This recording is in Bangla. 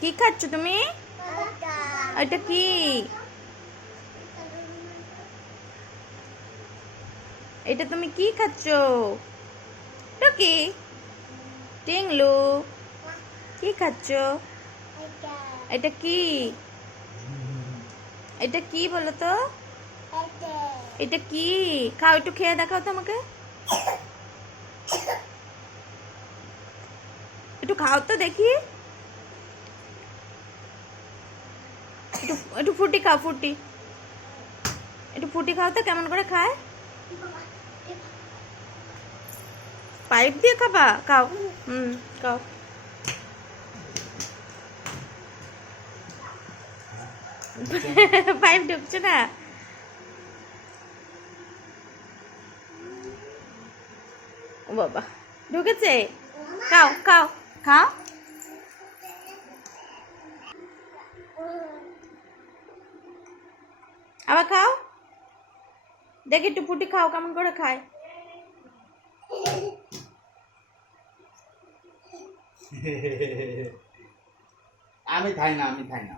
কি খাচ্ছ তুমি? এটা কি? এটা তুমি কি খাচ্ছ? এটা কি? টিংলু কি খাচ্ছ? এটা কি? এটা কি বলো তো? এটা কি? খাও, একটু খেয়ে দেখাও তো আমাকে। একটু খাও তো দেখি। একটু একটু ফুটি খাও, ফুটি। একটু ফুটি খাও তো, কেমন করে খায়? পাইপ দিয়ে খাবা? খাও। খাও। পাইপ ঢুকছে না? ও বাবা, ঢুকেছে। খাও খাও খাও। আবার খাও দেখি, একটু ফুটি খাও কেমন করে খায়। আমি খাই না, আমি খাই না।